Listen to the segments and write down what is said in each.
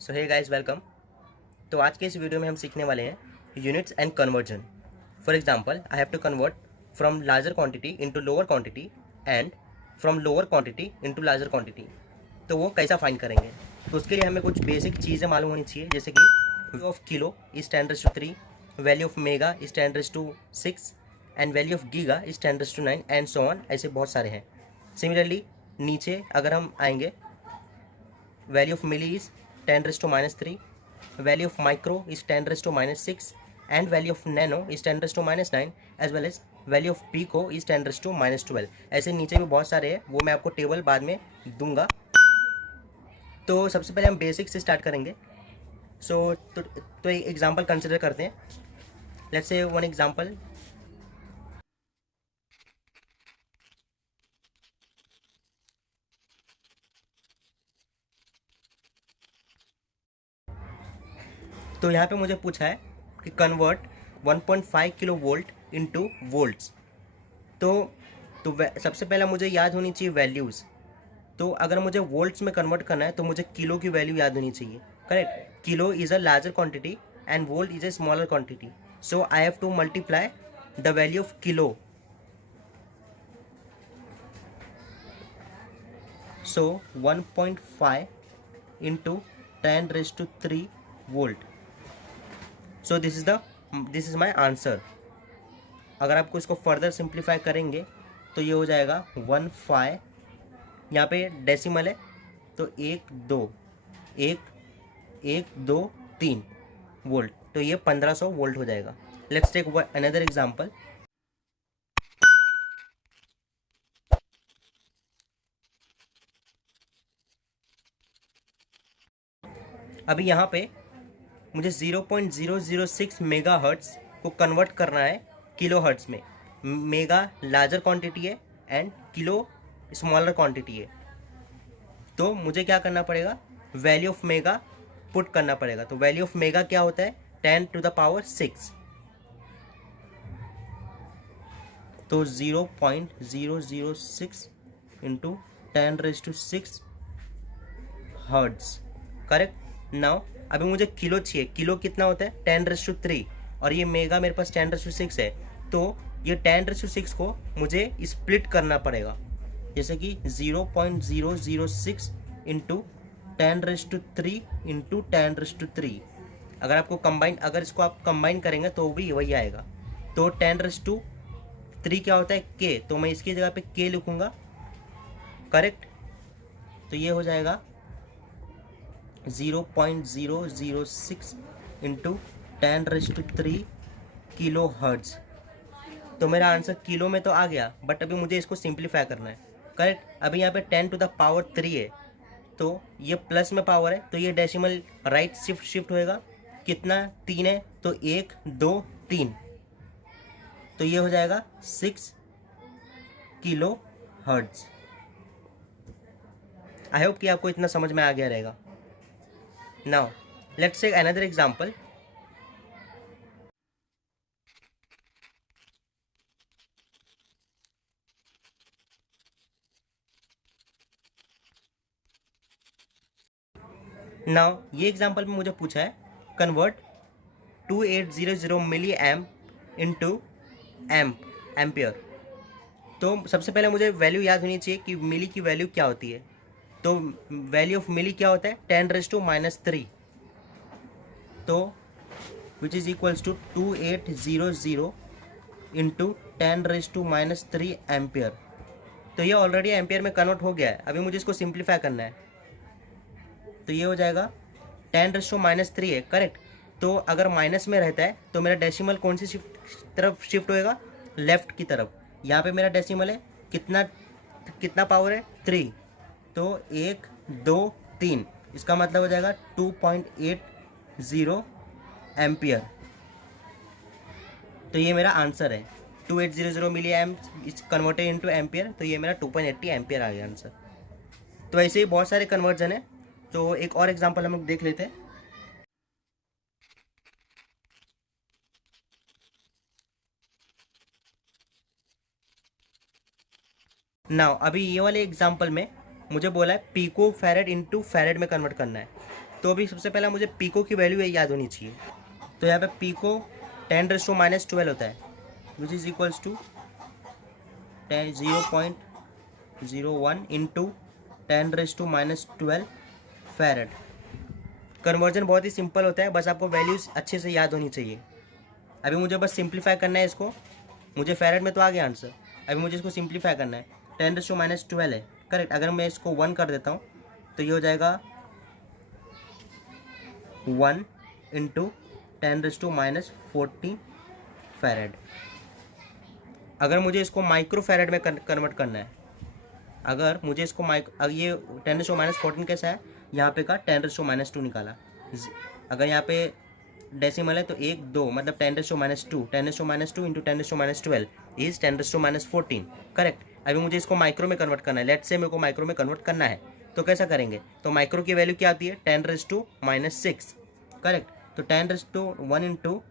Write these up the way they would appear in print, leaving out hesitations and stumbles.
सो hey guys welcome. तो आज के इस वीडियो में हम सीखने वाले हैं units and conversion. For example I have to convert from larger quantity into lower quantity and from lower quantity into larger quantity. तो वो कैसा फाइंड करेंगे? तो उसके लिए हमें कुछ बेसिक चीज़ें मालूम होनी चाहिए, जैसे कि value of kilo is 10⁻³ value of mega is 10⁻6 and value of giga is 10⁻9 and so on. ऐसे बहुत सारे हैं। सिमिलरली नीचे अगर हम आएंगे, value of milli is 10⁻³ value of micro is 10⁻6 and value of nano is 10⁻9 as well as value of pico is 10⁻12। ऐसे नीचे भी बहुत सारे हैं, वो मैं आपको टेबल बाद में दूंगा। तो सबसे पहले हम बेसिक से स्टार्ट करेंगे। तो एक एग्जांपल कंसिडर करते हैं। Let's say one example. तो यहाँ पे मुझे पूछा है कि convert 1.5 kilo volt into volts. तो सबसे पहला मुझे याद होनी चाहिए वैल्यूज़। तो अगर मुझे वोल्ट्स में कन्वर्ट करना है तो मुझे किलो की वैल्यू याद होनी चाहिए, correct. Kilo is a larger quantity and volt is a smaller quantity, so I have to multiply the value of kilo. So 1.5 into 10⁻³ volt. So this is my answer. अगर आपको इसको further simplify करेंगे तो ये हो जाएगा 1/5, यहाँ पे डेसिमल है तो 1 2 वोल्ट, तो ये 1500 वोल्ट हो जाएगा। Let's take another example. अभी यहाँ पे मुझे 0.006 मेगा हर्ट्स को कन्वर्ट करना है किलो हर्ट्स में। मेगा लार्जर क्वांटिटी है एंड किलो स्मॉलर क्वांटिटी है। तो मुझे क्या करना पड़ेगा, वैल्यू ऑफ मेगा पुट करना पड़ेगा। तो वैल्यू ऑफ मेगा क्या होता है, 10⁻6। तो 0.006 इंटू 10⁻6 हर्ट्स, करेक्ट। नाउ अभी मुझे किलो चाहिए। किलो कितना होता है, 10⁻3, और ये मेगा मेरे पास 10⁻6 है। तो ये 10⁻6 को मुझे स्प्लिट करना पड़ेगा, जैसे कि 0.006 इंटू 10⁻3 इंटू 10⁻3। अगर इसको आप कंबाइन करेंगे तो भी वही आएगा। तो 10⁻3 क्या होता है, के, तो मैं इसकी जगह पे के लिखूंगा, करेक्ट। तो ये हो जाएगा 0.006 इंटू 10⁻3 किलो हर्ट्ज। तो मेरा आंसर किलो में तो आ गया, बट अभी मुझे इसको सिंप्लीफाई करना है, करेक्ट। अभी यहाँ पे 10⁻3 है, तो ये प्लस में पावर है, तो ये डेसिमल राइट शिफ्ट होएगा। कितना, 3 है, तो 1 2 3, तो ये हो जाएगा 6 किलो हर्ट्ज। आई होप कि आपको इतना समझ में आ गया रहेगा। Now, let's take another example. Now, ये एग्जाम्पल में मुझे पूछा है convert 2800 milli amp into ampere. तो सबसे पहले मुझे वैल्यू याद होनी चाहिए कि मिली की वैल्यू क्या होती है। तो वैल्यू ऑफ मिली क्या होता है, 10⁻³ तो which is equals to 2800 into 10⁻³ ampere. तो ये ऑलरेडी एम्पियर में कन्वर्ट हो गया है। अभी मुझे इसको सिंप्लीफाई करना है, तो ये हो जाएगा 10⁻³ है, करेक्ट। तो अगर माइनस में रहता है तो मेरा डेसिमल कौन सी तरफ शिफ्ट होएगा, लेफ्ट की तरफ। यहाँ पे मेरा डेसिमल है, कितना पावर है, 3, तो 1 2 3, इसका मतलब हो जाएगा 2.80 एम्पियर। तो ये मेरा आंसर है, 2800 milli amp is converted into ampere. तो ये मेरा 2.80 एम्पियर आ गया आंसर। तो ऐसे ही बहुत सारे कन्वर्जन है। तो एक और एग्जांपल हम लोग देख लेते हैं। नाउ अभी ये वाले एग्जांपल में मुझे बोला है पिको फैरेड इनटू फैरेड में कन्वर्ट करना है। तो अभी सबसे पहला मुझे पीको की वैल्यू याद होनी चाहिए। तो यहाँ पे पीको 10⁻⁻12 होता है, which is equals to 0.01 into 10⁻12 farad. Conversion बहुत ही सिंपल होता है, बस आपको वैल्यूज़ अच्छे से याद होनी चाहिए। अभी मुझे बस सिंप्लीफाई करना है इसको, मुझे फैरेड में तो आ गया आंसर, अभी मुझे इसको सिंप्लीफाई करना है। 10⁻12 है करेक्ट, अगर मैं इसको 1 कर देता हूँ तो ये हो जाएगा 1 इंटू 10⁻14 फैरेड। अगर मुझे इसको माइक्रो फैरेड में कन्वर्ट करना है, अगर मुझे इसको ये 10⁻14 कैसा है, यहाँ पे का 10⁻2 निकाला। अगर यहाँ पे डेसिमल है तो 1 2 मतलब 10⁻2, 10⁻2 इंटू 10⁻12 इज 10⁻14 करेक्ट। अभी मुझे इसको माइक्रो में कन्वर्ट करना है, लेट्स से मेरे को माइक्रो में कन्वर्ट करना है, तो कैसा करेंगे, तो माइक्रो की वैल्यू क्या आती है 10⁻6 करेक्ट। तो 10⁻1 इंटू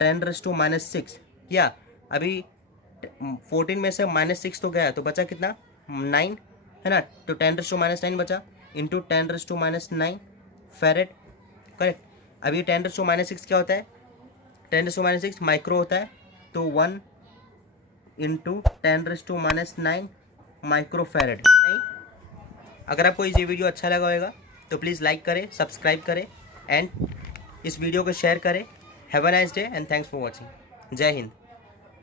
10⁻6 या अभी 14 में से -6 तो गया, तो बचा कितना 9 है ना, तो 10⁻9 बचा इंटू 10⁻9 फैरेड करेक्ट। अभी 10⁻6 क्या होता है, 10⁻6 माइक्रो होता है, तो 1 इंटू 10⁻9 माइक्रो फैरेड। नहीं, अगर आपको ये वीडियो अच्छा लगा होगा तो प्लीज़ लाइक करें, सब्सक्राइब करें एंड इस वीडियो को शेयर करें। Have a nice day and thanks for watching. जय हिंद।